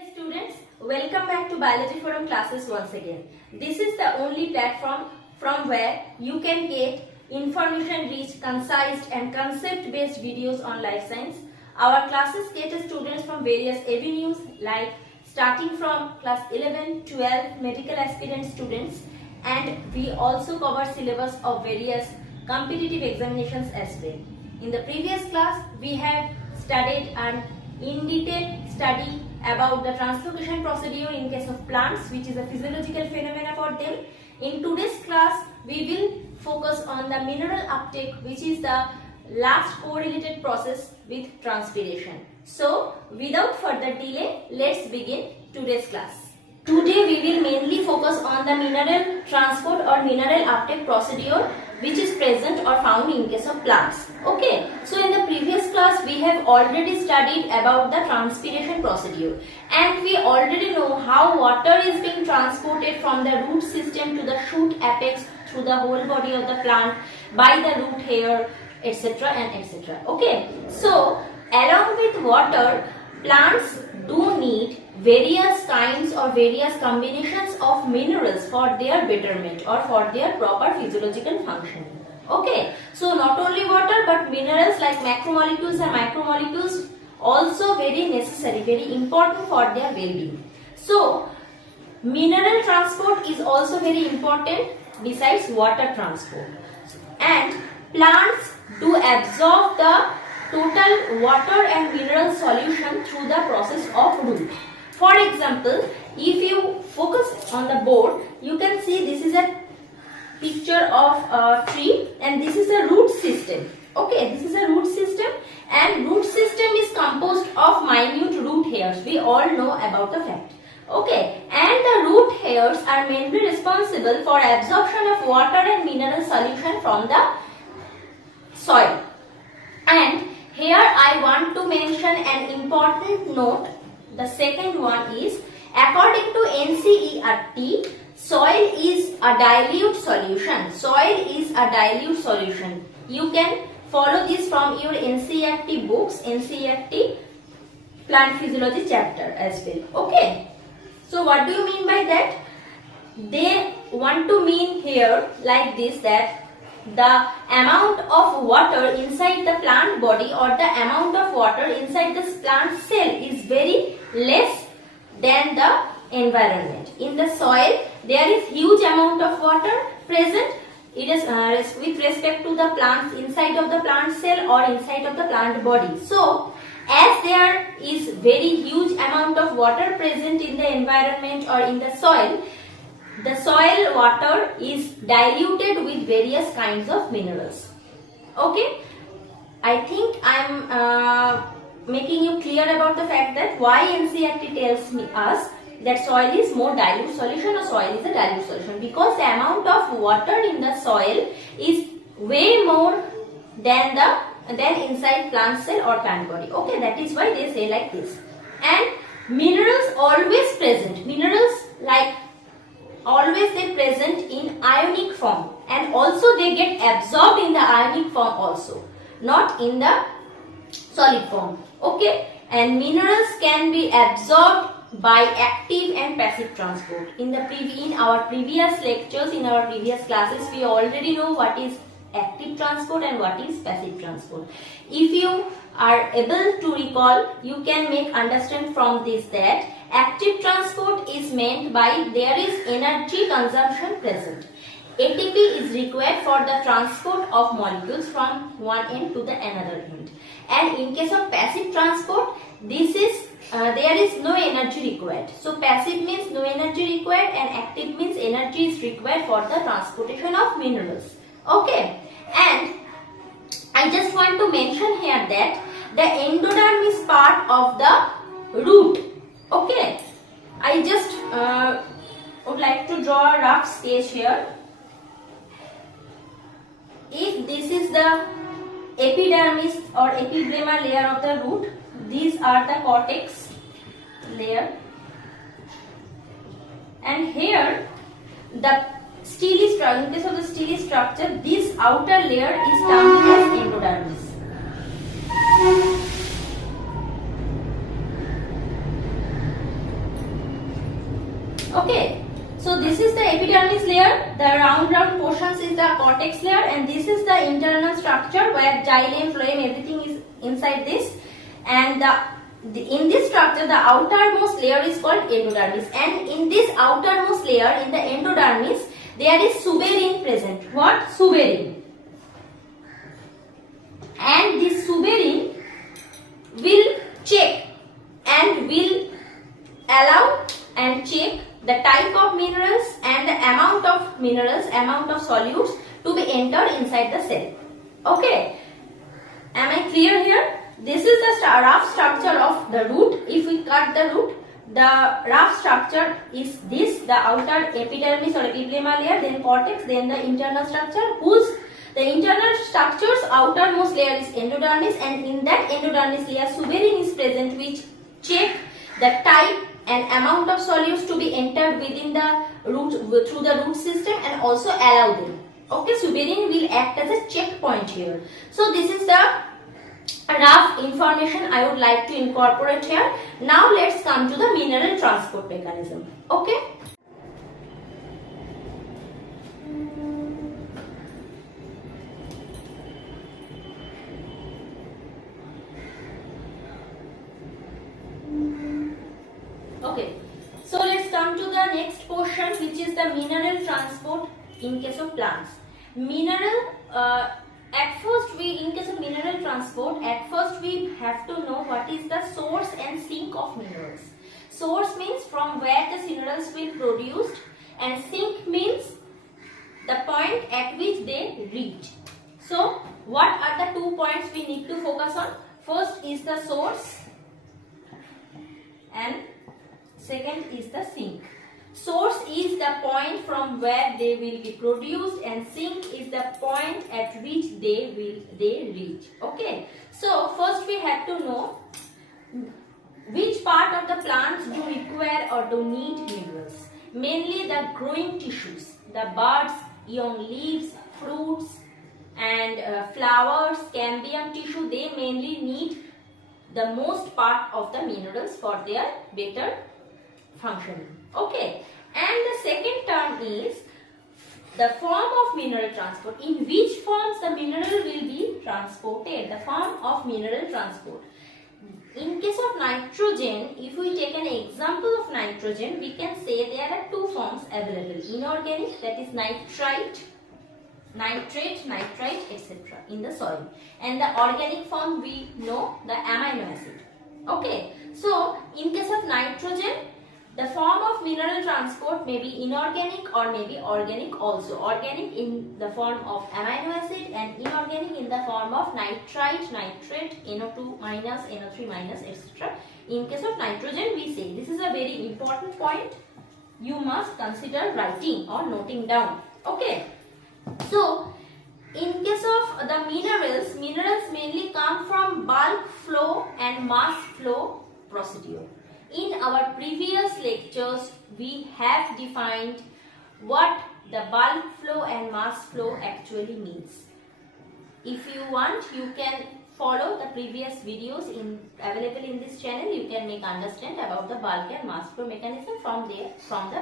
Hey students, welcome back to Biology Forum classes once again. This is the only platform from where you can get information-rich, concise and concept-based videos on life science. Our classes cater students from various avenues like starting from class 11, 12 medical aspirant students, and we also cover syllabus of various competitive examinations as well. In the previous class, we have studied an in-detail study about the translocation procedure in case of plants, which is a physiological phenomena for them. In today's class, we will focus on the mineral uptake, which is the last correlated process with transpiration. So, without further delay, let's begin today's class. Today, we will mainly focus on the mineral transport or mineral uptake procedure which is present or found in case of plants. Okay, so in the previous class we have already studied about the transpiration procedure, and we already know how water is being transported from the root system to the shoot apex through the whole body of the plant by the root hair, etc. and etc. Okay, so along with water, plants do need various kinds or various combinations of minerals for their betterment or for their proper physiological functioning. Okay, so not only water but minerals like macromolecules and micromolecules also very necessary, very important for their well-being. So mineral transport is also very important besides water transport, and plants do absorb the total water and mineral solution through the process of root. For example, if you focus on the board, you can see this is a picture of a tree and this is a root system. Okay, this is a root system, and root system is composed of minute root hairs. We all know about the fact. Okay, and the root hairs are mainly responsible for absorption of water and mineral solution from the soil. And here I want to mention an important note. The second one is, according to NCERT, soil is a dilute solution. Soil is a dilute solution. You can follow this from your NCERT books, NCERT plant physiology chapter as well. Okay. So what do you mean by that? They want to mean here like this, that the amount of water inside the plant body or the amount of water inside this plant cell is very less than the environment. In the soil, there is huge amount of water present. It is with respect to the plants inside of the plant cell or inside of the plant body. So, as there is very huge amount of water present in the environment or in the soil water is diluted with various kinds of minerals. Okay, I think I am making you clear about the fact that why NCERT tells us that soil is more dilute solution or soil is a dilute solution, because the amount of water in the soil is way more than inside plant cell or plant body. Okay, that is why they say like this. And minerals always present. Minerals like always they present in ionic form, and also they get absorbed in the ionic form also, not in the solid form. Okay, and minerals can be absorbed by active and passive transport. In our previous lectures, in our previous classes, we already know what is active transport and what is passive transport. If you are able to recall, you can make understand from this that active transport is meant by there is energy consumption present. ATP is required for the transport of molecules from one end to the another end. And in case of passive transport, this is there is no energy required. So passive means no energy required, and active means energy is required for the transportation of minerals. Okay, and I just want to mention here that the endoderm is part of the root. Okay, I just would like to draw a rough sketch here. If this is the epidermis or epidermal layer of the root, these are the cortex layer, and here the stele structure, in case of the stele structure, this outer layer is termed as endodermis. Okay. So this is the epidermis layer. The round portions is the cortex layer, and this is the internal structure where xylem, phloem, everything is inside this. And in this structure, the outermost layer is called endodermis. And in this outermost layer, in the endodermis, there is suberin present. What? Suberin. And this suberin will check and will allow and check the type of minerals and the amount of minerals, amount of solutes to be entered inside the cell. Okay. Am I clear here? This is the rough structure of the root. If we cut the root, the rough structure is this: the outer epidermis or epiblema layer, then cortex, then the internal structure, whose the internal structure's outermost layer is endodermis, and in that endodermis layer suberin is present, which check the type and amount of solutes to be entered within the root through the root system and also allow them. Okay, suberin will act as a checkpoint here. So this is the rough information I would like to incorporate here. Now let's come to the mineral transport mechanism. Okay. Okay, so let's come to the next portion, which is the mineral transport in case of plants. In case of mineral transport, at first we have to know what is the source and sink of minerals. Source means from where the minerals will produced, and sink means the point at which they reach. So, what are the 2 points we need to focus on? First is the source and second is the sink. Source is the point from where they will be produced, and sink is the point at which they reach. Okay. So first we have to know which part of the plants do require or do need minerals. Mainly the growing tissues, the buds, young leaves, fruits, and flowers, cambium tissue. They mainly need the most part of the minerals for their better functioning. Okay, and the second term is the form of mineral transport. In which forms the mineral will be transported? The form of mineral transport. In case of nitrogen, if we take an example of nitrogen, we can say there are 2 forms available. Inorganic, that is nitrite, nitrite, etc. in the soil. And the organic form, we know the amino acid. Okay, so in case of nitrogen, the form of mineral transport may be inorganic or may be organic also. Organic in the form of amino acid and inorganic in the form of nitrite, nitrate, NO2 minus, NO3 minus, etc. In case of nitrogen, we say this is a very important point. You must consider writing or noting down. Okay. So, in case of the minerals mainly come from bulk flow and mass flow procedure. In our previous lectures, we have defined what the bulk flow and mass flow actually means. If you want, you can follow the previous videos available in this channel. You can make understand about the bulk and mass flow mechanism from the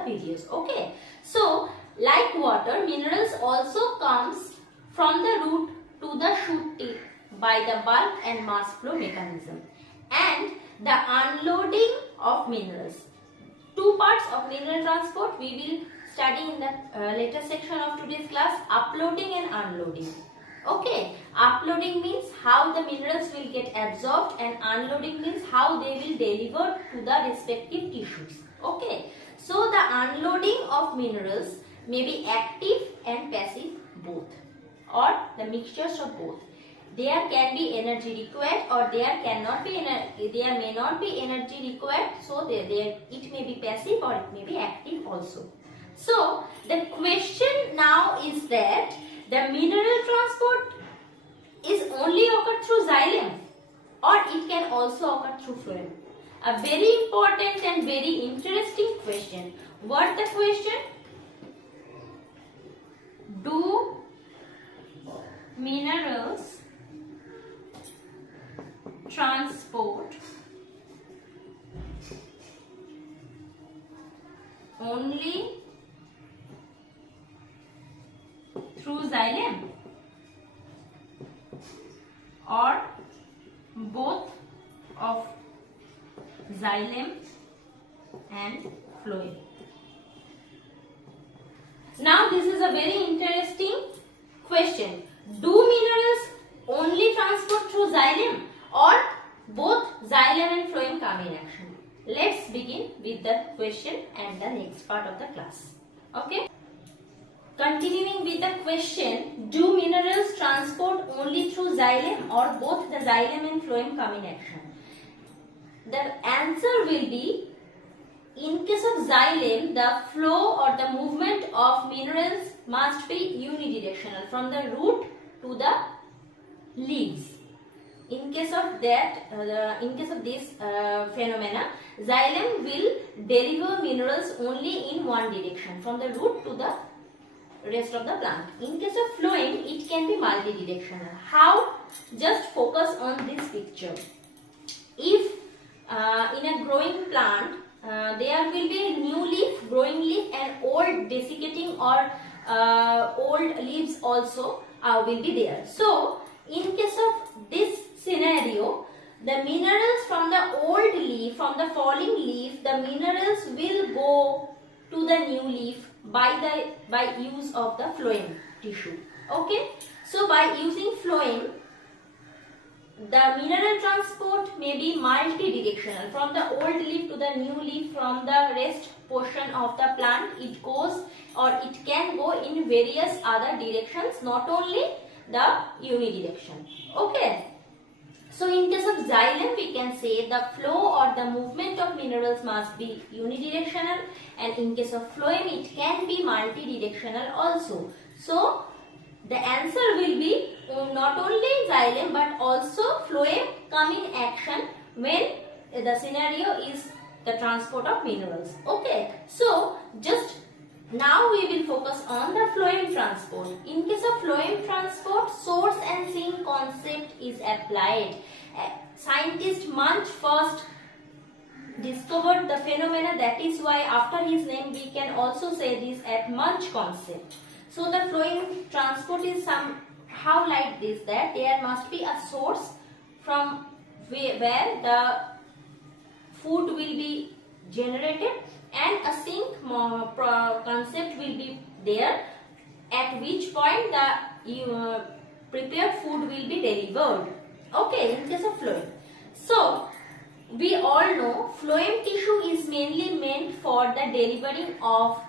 videos. Okay. So, like water, minerals also comes from the root to the shoot tip by the bulk and mass flow mechanism. And the unloading of minerals. 2 parts of mineral transport we will study in the later section of today's class: uploading and unloading. Okay, uploading means how the minerals will get absorbed, and unloading means how they will deliver to the respective tissues. Okay, so the unloading of minerals may be active and passive both, or the mixtures of both. There can be energy required, or there may not be energy required, so it may be passive or it may be active also. So the question now is that the mineral transport is only occurred through xylem, or it can also occur through phloem. A very important and very interesting question. What the question? Do minerals transport only through xylem or both of xylem and phloem. Now this is a very interesting question. Do minerals only transport through xylem or both xylem and phloem come in action? Let's begin with the question and the next part of the class. Okay. Continuing with the question, do minerals transport only through xylem or both the xylem and phloem come in action? The answer will be, in case of xylem, the flow or the movement of minerals must be unidirectional from the root to the leaves. In case of that, in case of this phenomena, xylem will deliver minerals only in one direction, from the root to the rest of the plant. In case of phloem, it can be multidirectional. How? Just focus on this picture. If in a growing plant, there will be new leaf, growing leaf, and old desiccating or old leaves also will be there. So, in case of this scenario, the minerals from the old leaf, from the falling leaf, the minerals will go to the new leaf by use of the phloem tissue. Okay. So, by using phloem, the mineral transport may be multidirectional from the old leaf to the new leaf, from the rest portion of the plant. It goes, or it can go in various other directions, not only the unidirection. Okay. So, in case of xylem, we can say the flow or the movement of minerals must be unidirectional, and in case of phloem, it can be multidirectional also. So, the answer will be not only xylem but also phloem come in action when the scenario is the transport of minerals. Okay. So, just now we will focus on the phloem transport. In case of phloem transport, source and sink concept is applied. Scientist Munch first discovered the phenomena. That is why after his name we can also say this as Munch concept. So the phloem transport is somehow like this, that there must be a source from where the food will be generated, and a sink concept will be there, at which point the prepared food will be delivered. Okay, in case of phloem. So, we all know phloem tissue is mainly meant for the delivering of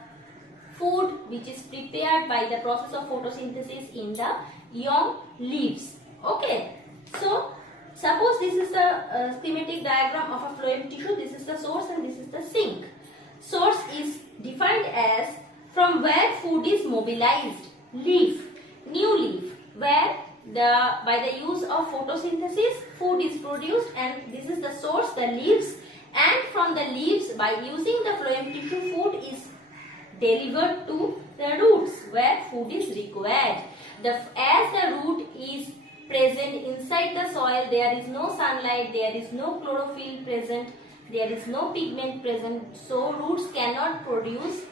food which is prepared by the process of photosynthesis in the young leaves. Okay. So, suppose this is the schematic diagram of a phloem tissue. This is the source and this is the sink. Source is defined as from where food is mobilized. Leaf, new leaf, where by the use of photosynthesis food is produced, and this is the source, the leaves, and from the leaves by using the phloem tissue food is delivered to the roots where food is required. As the root is present inside the soil, there is no sunlight, there is no chlorophyll present, there is no pigment present, so roots cannot produce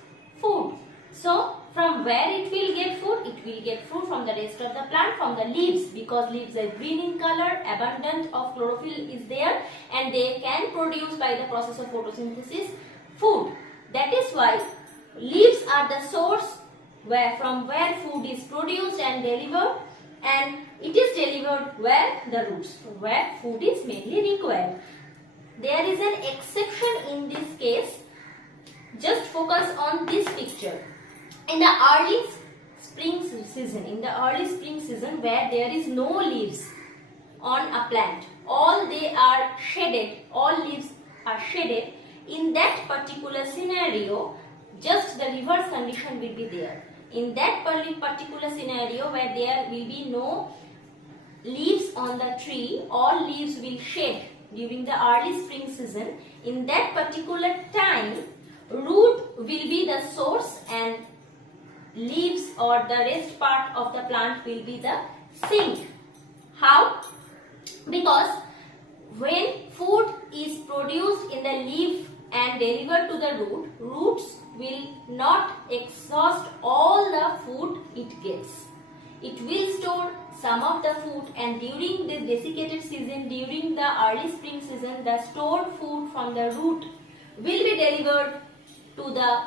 food. So, from where it will get food? It will get food from the rest of the plant, from the leaves, because leaves are green in color, abundant of chlorophyll is there, and they can produce by the process of photosynthesis food. That is why leaves are the source from where food is produced and delivered, and it is delivered where? The roots, where food is mainly required. There is an exception in this case. Just focus on this picture. In the early spring season, where there is no leaves on a plant, all they are shaded, all leaves are shaded, in that particular scenario, just the reverse condition will be there. In that particular scenario where there will be no leaves on the tree, all leaves will shed during the early spring season. In that particular time, root will be the source and leaves or the rest part of the plant will be the sink. How? Because when food is produced in the leaf and delivered to the root, roots will not exhaust all the food it gets. It will store some of the food, and during the desiccated season, during the early spring season, the stored food from the root will be delivered to the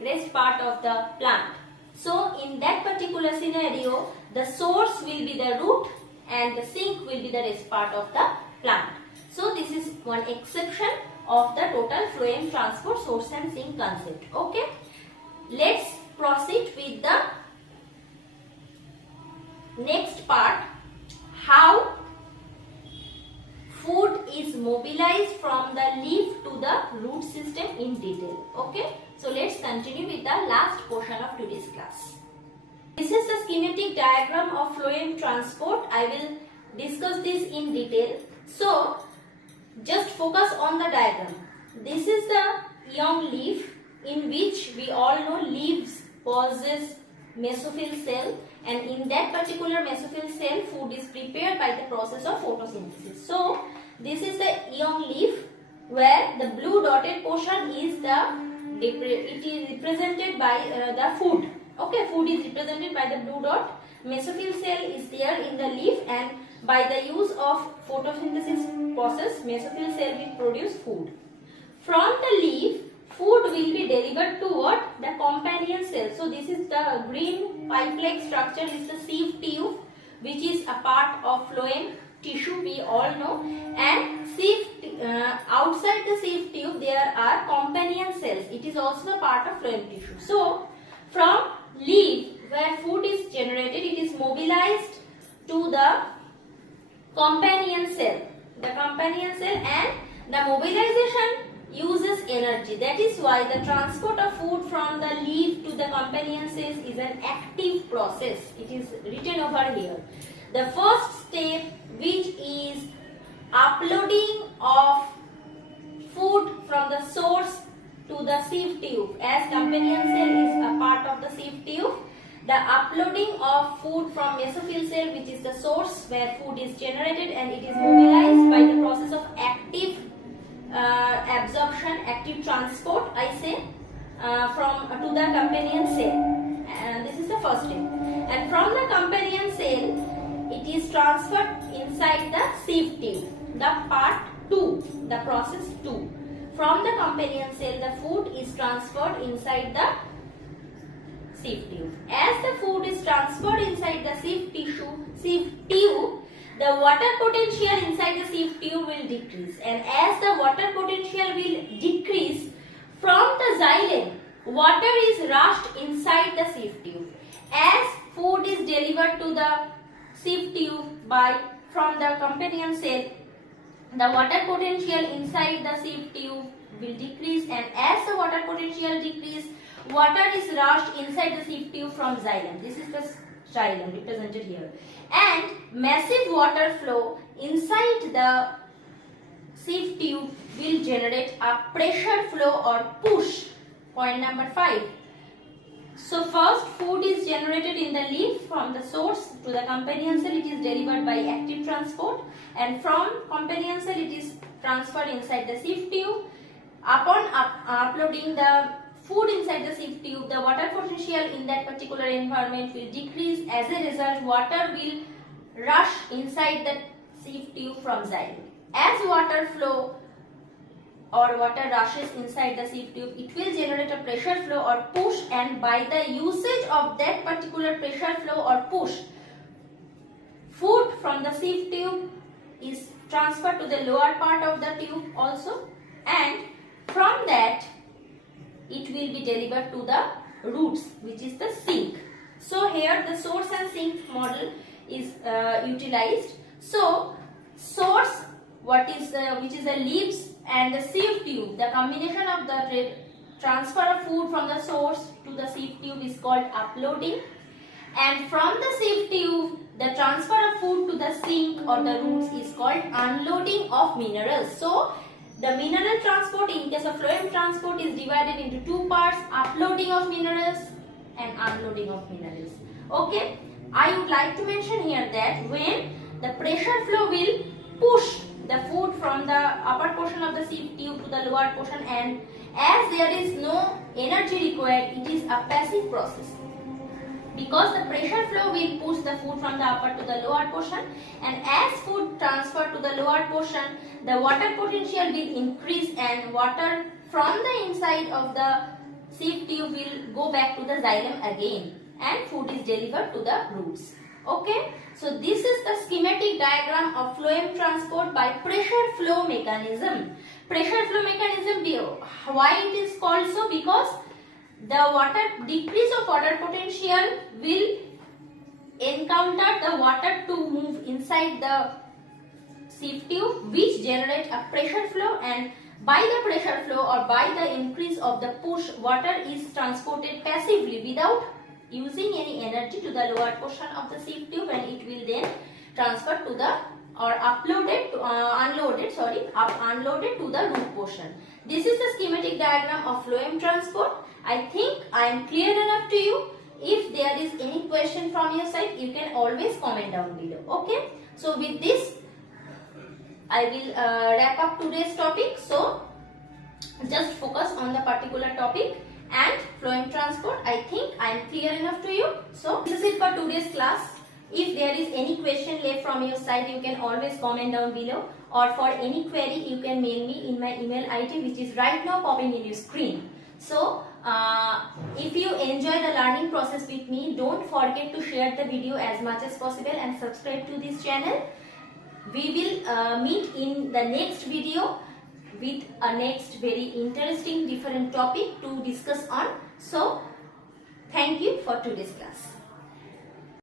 rest part of the plant. So in that particular scenario, the source will be the root and the sink will be the rest part of the plant. So this is one exception of the total phloem transport source and sink concept. Okay, let's proceed with the next part, how food is mobilized from the leaf to the root system in detail. Okay, so let's continue with the last portion of today's class. This is the schematic diagram of phloem transport. I will discuss this in detail. So just focus on the diagram. This is the young leaf, in which we all know leaves possess mesophyll cell, and in that particular mesophyll cell food is prepared by the process of photosynthesis. So this is the young leaf, where the blue dotted portion is it is represented by the food. Okay, food is represented by the blue dot. Mesophyll cell is there in the leaf, and by the use of photosynthesis process, mesophyll cell will produce food. From the leaf, food will be delivered to what? The companion cell. So this is the green pipe-like structure is the sieve tube, which is a part of phloem tissue, we all know. And sieve, outside the sieve tube there are companion cells. It is also a part of phloem tissue. So from leaf, where food is generated, it is mobilized to the companion cell. The companion cell, and the mobilization uses energy. That is why the transport of food from the leaf to the companion cells is an active process. It is written over here. The first step, which is uploading of food from the source to the sieve tube, as companion cell is a part of the sieve tube. The uploading of food from mesophyll cell, which is the source where food is generated, and it is mobilized by the process of active absorption, active transport, I say, from to the companion cell. And this is the first step. And from the companion cell, it is transferred inside the sieve tube. The part 2, the process 2. From the companion cell, the food is transferred inside the sieve tube. As the food is transferred inside the sieve tube, the water potential inside the sieve tube will decrease, and as the water potential will decrease, from the xylem, water is rushed inside the sieve tube. As food is delivered to the sieve tube from the companion cell, the water potential inside the sieve tube will decrease, and as the water potential decrease, water is rushed inside the sieve tube from xylem. This is the xylem represented here, and massive water flow inside the sieve tube will generate a pressure flow or push. Point number 5. So first, food is generated in the leaf from the source to the companion cell. It is delivered by active transport, and from companion cell it is transferred inside the sieve tube. Upon uploading the food inside the sieve tube, the water potential in that particular environment will decrease. As a result, water will rush inside the sieve tube from xylem. As water flow or water rushes inside the sieve tube, it will generate a pressure flow or push, and by the usage of that particular pressure flow or push, food from the sieve tube is transferred to the lower part of the tube also, and from that it will be delivered to the roots, which is the sink. So here the source and sink model is utilized. So source, which is the leaves, and the sieve tube, the combination of the transfer of food from the source to the sieve tube is called uploading, and from the sieve tube the transfer of food to the sink or the roots is called unloading of minerals. So the mineral transport in case of phloem transport is divided into two parts: uploading of minerals and unloading of minerals. Okay, I would like to mention here that when the pressure flow will push the food from the upper portion of the sieve tube to the lower portion, and as there is no energy required, it is a passive process. Because the pressure flow will push the food from the upper to the lower portion, and as food transfer to the lower portion, the water potential will increase and water from the inside of the sieve tube will go back to the xylem again and food is delivered to the roots. Okay, so this is the schematic diagram of phloem transport by pressure flow mechanism. Pressure flow mechanism, why it is called so? Because the decrease of water potential will encounter the water to move inside the sieve tube, which generate a pressure flow, and by the pressure flow or by the increase of the push, water is transported passively without using any energy to the lower portion of the sieve tube, and it will then transfer to the or unloaded to the root portion. This is the schematic diagram of phloem transport. I think I am clear enough to you. If there is any question from your side, you can always comment down below. Okay. So with this, I will wrap up today's topic. So just focus on the particular topic and phloem transport. I think I am clear enough to you. So this is it for today's class. If there is any question left from your side, you can always comment down below, or for any query you can mail me in my email ID, which is right now popping in your screen. So if you enjoy the learning process with me, don't forget to share the video as much as possible and subscribe to this channel. We will meet in the next video with a next very interesting different topic to discuss on. So thank you for today's class.